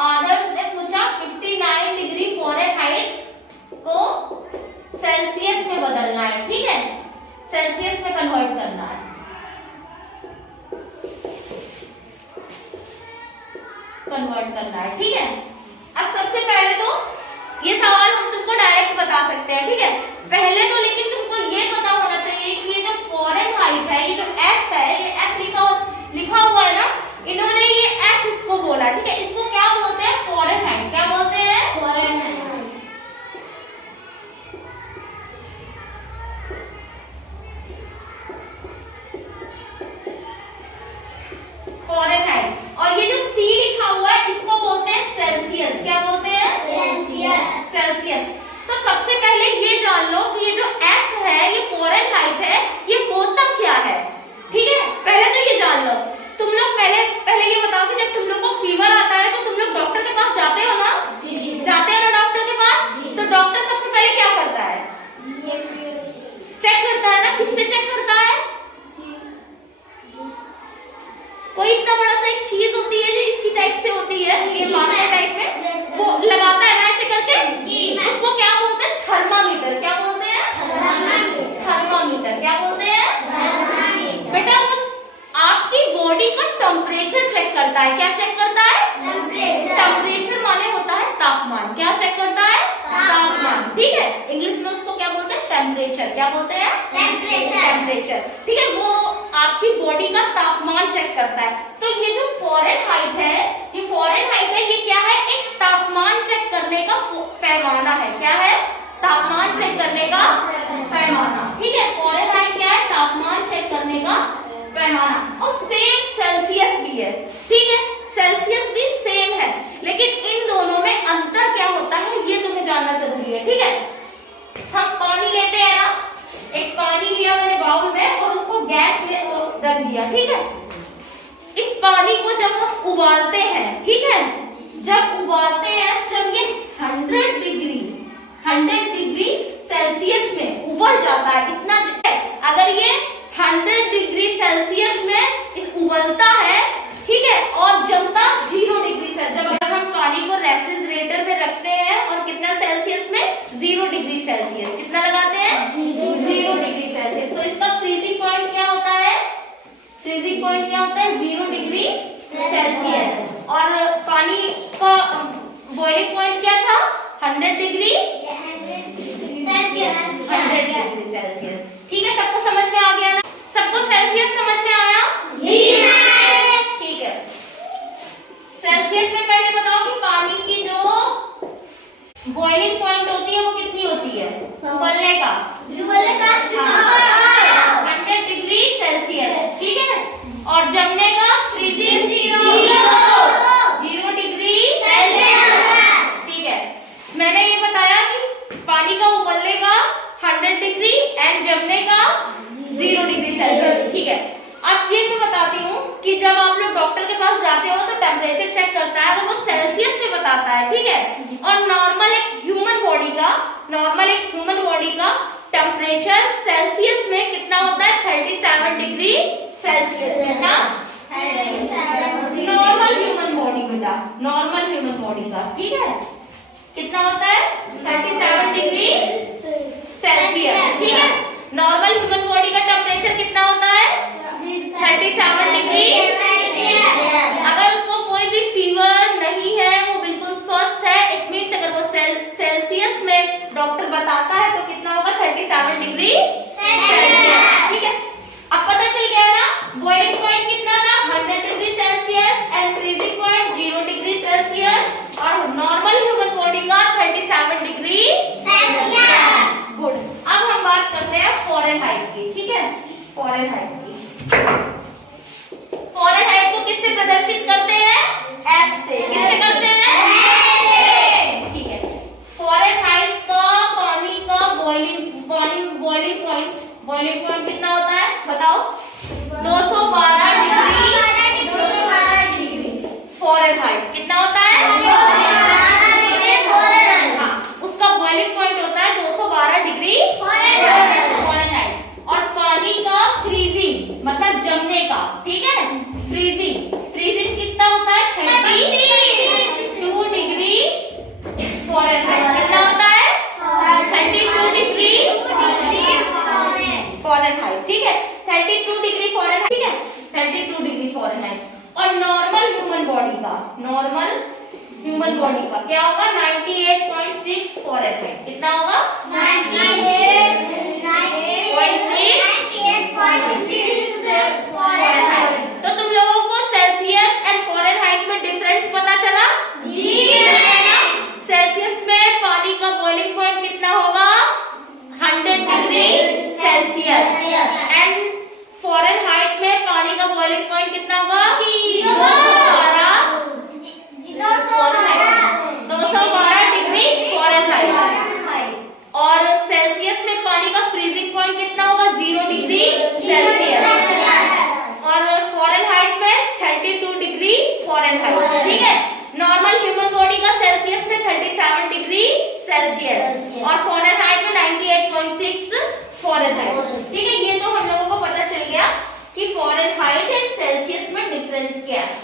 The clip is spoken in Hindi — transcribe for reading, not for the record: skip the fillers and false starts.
आदर्श ने पूछा 59 डिग्री फ़ारेनहाइट को सेल्सियस में बदलना है, ठीक है, सेल्सियस में कन्वर्ट करना है, ठीक है। अब सबसे पहले तो ये सवाल हम तुमको डायरेक्ट बता सकते हैं, ठीक है। पहले तो लेकिन तुमको ये पता होना चाहिए कि ये जो फ़ारेनहाइट है, ये जो F है, ये F लिखा हुआ है ना, इन्होंने ये F इसको बोला, ठीक है। इसको क्या बोलते हैं? फ़ारेनहाइट। क्या बोलते हैं? फ़ारेनहाइट। फ़ारेनहाइट। और ये जो C लिखा हुआ है इसको बोलते हैं सेल्सियस। क्या बोलते हैं? सेल्सियस। सेल्सियस। तो सबसे पहले ये जान लो कि ये जो F है, ये फ़ारेनहाइट है, ये होता क्या है, ठीक है। पहले तो ये जान लो। तुम लोग पहले ये बताओ कि जब तुम लोग को फीवर आता है तो तुम लोग डॉक्टर के पास जाते हो ना? जाते हो ना डॉक्टर के पास? तो डॉक्टर सबसे पहले क्या करता है? चेक करता है ना। किससे चेक करता है? कोई इतना बड़ा सा एक चीज होती है जो इसी टाइप से होती है, ये मार्कर टाइप में, वो लगाता है ना ऐसे करके, उसको क्या बोलते हैं? थर्मामीटर। क्या बोलते हैं? थर्मामीटर। क्या बोलते हैं? बेटा वो आपकी बॉडी का टेम्परेचर चेक करता है। क्या चेक करता है? टेम्परेचर माने होता है तापमान। क्या चेक करता है? तापमान, ठीक है। इंग्लिश में उसको क्या बोलते हैं? टेम्परेचर। क्या बोलते हैं? टेम्परेचर, ठीक है। वो आपकी बॉडी का तापमान चेक करता है। तो ये जो फ़ारेनहाइट है, ये फ़ारेनहाइट है, ये क्या है? एक तापमान चेक करने का पैमाना है। क्या है? तापमान चेक करने का पैमाना, ठीक है। फ़ारेनहाइट क्या है? तापमान चेक करने का पैमाना। और सेम सेल्सियस भी है, ठीक है। सेल्सियस भी सेम है, लेकिन इन दोनों में अंतर क्या होता है ये तुम्हें जानना जरूरी है, ठीक है। हम पानी लेते हैं ना, एक पानी लिया मैंने बाउल में और उसको गैस में रख दिया, ठीक है। इस पानी को जब हम उबालते हैं, ठीक है, जब उबालते हैं, जब ये 100 डिग्री सेल्सियस में उबल जाता है, इतना अगर ये 100 डिग्री सेल्सियस में इस उबलता है, ठीक है, और जमता 0 डिग्री सेल्सियस। जब हम पानी को रेफ्रिजरेटर में रखते हैं और कितना सेल्सियस में? 0 डिग्री सेल्सियस। कितना लगाते हैं? 0 डिग्री सेल्सियस। तो इसका फ्रीजिंग पॉइंट क्या होता है? फ्रीजिंग पॉइंट क्या होता है? 0 डिग्री सेल्सियस। और पानी का बॉइलिंग पॉइंट क्या था? 100 डिग्री सेल्सियस। 100 डिग्री सेल्सियस, ठीक है। सबको समझ में आ गया ना? सबको सेल्सियस समझ में आया? ठीक है। सेल्सियस में पहले बताओ कि पानी की जो बॉइलिंग पॉइंट होती है वो कितनी होती है? उबलने का 100 डिग्री सेल्सियस, ठीक है। और जमने का फ्रीजिंग 0 डिग्री सेल्सियस, ठीक है। मैंने ये बताया कि पानी का उबलने का 100 डिग्री एंड जमने का 0 डिग्री सेल्सियस, ठीक है। अब ये मैं बताती हूँ कि जब आप लोग डॉक्टर के पास जाते हो तो टेम्परेचर चेक करता है, तो वो सेल्सियस में बताता है, ठीक है। और नॉर्मल एक ह्यूमन बॉडी का टेम्परेचर सेल्सियस में कितना होता है? 37 degree Celsius, normal human body बेटा, नॉर्मल ह्यूमन बॉडी का, ठीक है, कितना होता है? 37 डिग्री सेल्सियस, ठीक है। नॉर्मल ह्यूमन बॉडी का टेम्परेचर कितना होता है? 37 डिग्री। अगर उसको कोई भी फीवर नहीं है, वो बिल्कुल स्वस्थ है, इट मीन्स अगर वो सेल्सियस में डॉक्टर बताता है तो कितना होगा? 37 डिग्री सेल्सियस, ठीक है। अब पता चल गया ना बॉइलिंग पॉइंट कितना था? 100 degree Celsius and freezing point 0 degree Celsius, और नॉर्मल ह्यूमन बॉडी का 37 डिग्री सेल्सियस। गुड। अब हम बात करते हैं फ़ारेनहाइट की, ठीक है। फ़ारेनहाइट को किससे प्रदर्शित करते हैं? F से। किससे करते हैं? ठीक है। फ़ारेनहाइट का पानी का बॉइलिंग पॉइंट कितना होता है? नॉर्मल ह्यूमन बॉडी का क्या होगा 98.6 फॉरेनहाइट। कितना होगा 98.6 फॉरेनहाइट। तो तुम लोगों को सेल्सियस एंड फॉरेनहाइट में डिफरेंस पता चला? सेल्सियस में पानी का बॉइलिंग पॉइंट कितना होगा 100 डिग्री सेल्सियस एंड फॉरेनहाइट में पानी का बॉइलिंग पॉइंट कितना होगा 212 डिग्री फॉरेनहाइट। और सेल्सियस में पानी का फ्रीजिंग पॉइंट कितना होगा 0 डिग्री सेल्सियस और फॉरेनहाइट में 32 डिग्री फॉरेनहाइट। ठीक है, नॉर्मल ह्यूमन बॉडी का सेल्सियस में 37 डिग्री सेल्सियस और फॉरेनहाइट में 98.6 फॉरेनहाइट। ठीक है, ये तो हम लोगों को पता चल गया कि फॉरेनहाइट एंड सेल्सियस में डिफरेंस क्या है।